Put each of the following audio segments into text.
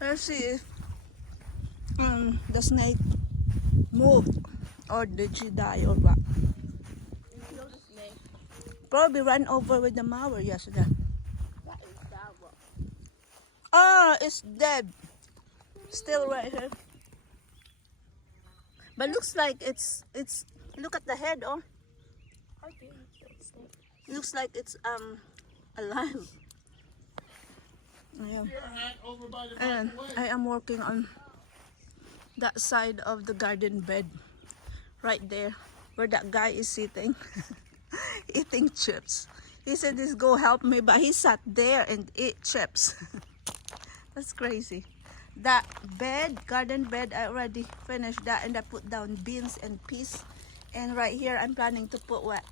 Let's see if the snake moved or did she die or what. No snake. Probably ran over with the mower yesterday. That is that one. Ah, it's dead. Still right here. But looks like it's look at the head, oh. How do you kill a snake? Looks like it's alive. Yeah. And I am working on that side of the garden bed. Right there where that guy is sitting eating chips. He said he's go help me, but he sat there and ate chips. That's crazy. That bed, garden bed, I already finished that, and I put down beans and peas. And right here I'm planning to put what?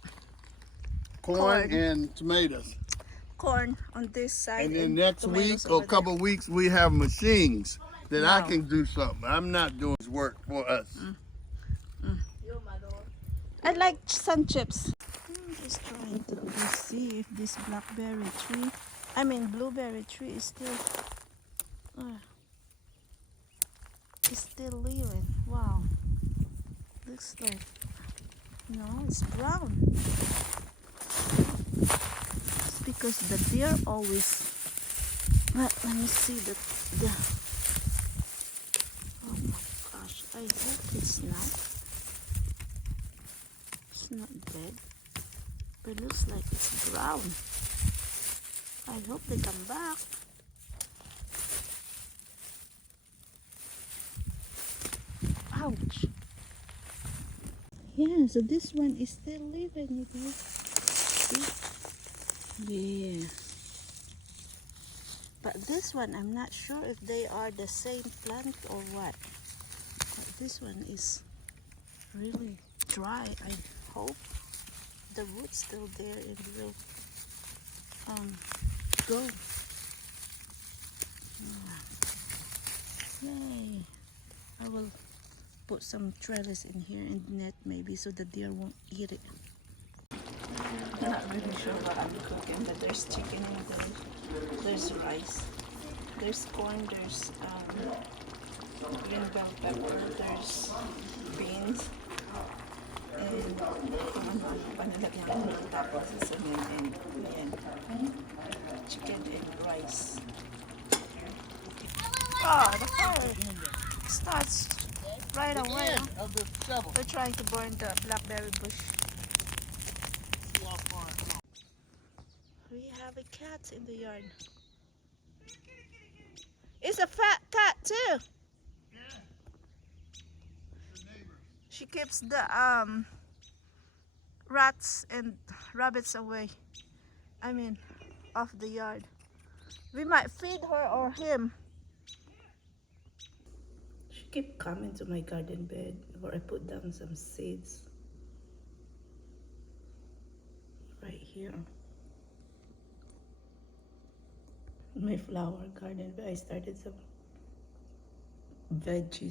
Corn and tomatoes. Corn on this side. And then next week or a over couple weeks we have machines that I Wow. can do something. I'm not doing this work for us. You're my dog. there. I'd like some chips. I'm just trying to see if this blueberry tree is still living. Wow. Looks like, no, it's brown. It's because the deer always, let me see the, oh my gosh, I hope it's not dead, but it looks like it's brown. I hope they come back. Ouch. Yeah, so this one is still living, you guys. See? Yeah. But this one, I'm not sure if they are the same plant or what. But this one is really dry. I hope the root's still there and will grow. Yay. I will put some trellis in here and net maybe so the deer won't eat it. I'm not really sure what I'm cooking, but there's chicken in there, there's rice, there's corn, there's green bell pepper, there's beans, and panalagyan ko tapos sasabihin and chicken and rice. Oh, the fire starts right away. Of the shovel. We're trying to burn the blackberry bush. We have a cat in the yard. It's a fat cat too. Yeah. The neighbors. She keeps the rats and rabbits away. I mean, off the yard. We might feed her or him. She keep coming to my garden bed where I put down some seeds. Right here. My flower garden, but I started some veggie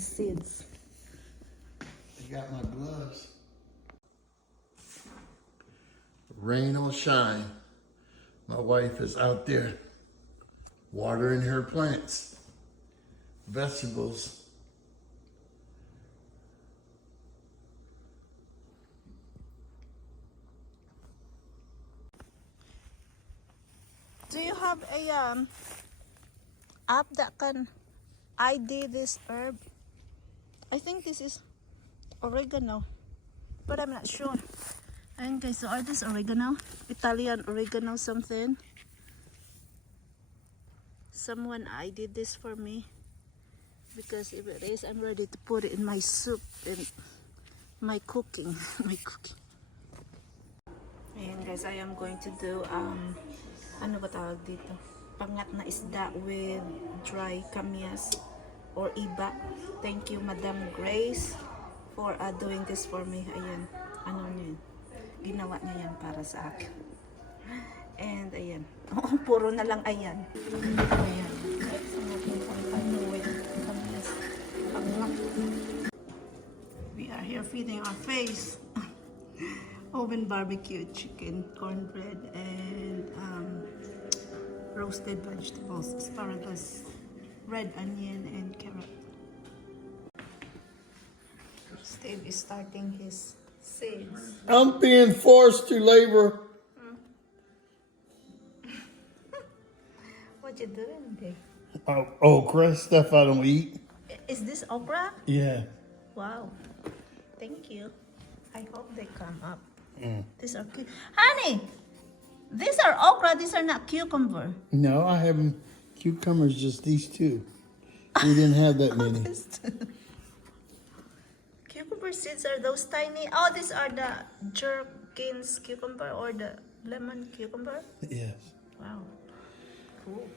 seeds. I got my gloves. Rain or shine, my wife is out there watering her plants, vegetables. Do you have a app that can ID this herb? I think this is oregano, but I'm not sure. And guys, so are this oregano? Italian oregano something? Someone ID this for me, because if it is, I'm ready to put it in my soup and my cooking. my cooking. Ayan guys, I am going to do ano ba tawag dito? Pangat na isda with dry kamyas or iba. Thank you Madam Grace for doing this for me. Ayan, ano niya yun? Ginawa niya yan para sa akin. And ayan, puro na lang ayan. Ayan. We are here feeding our face. Oven barbecued chicken, cornbread, and roasted vegetables, asparagus, red onion, and carrot. Steve is starting his seeds. I'm being forced to labor. What you doing, Dave? Okra, stuff I don't eat. Is this okra? Yeah. Wow. Thank you. I hope they come up. These are cute. Honey, these are okra. These are not cucumber. No, I haven't. Cucumbers, just these two. We didn't have that many. Cucumber seeds are those tiny. Oh, these are the Jerkins cucumber or the lemon cucumber. Yes. Wow. Cool.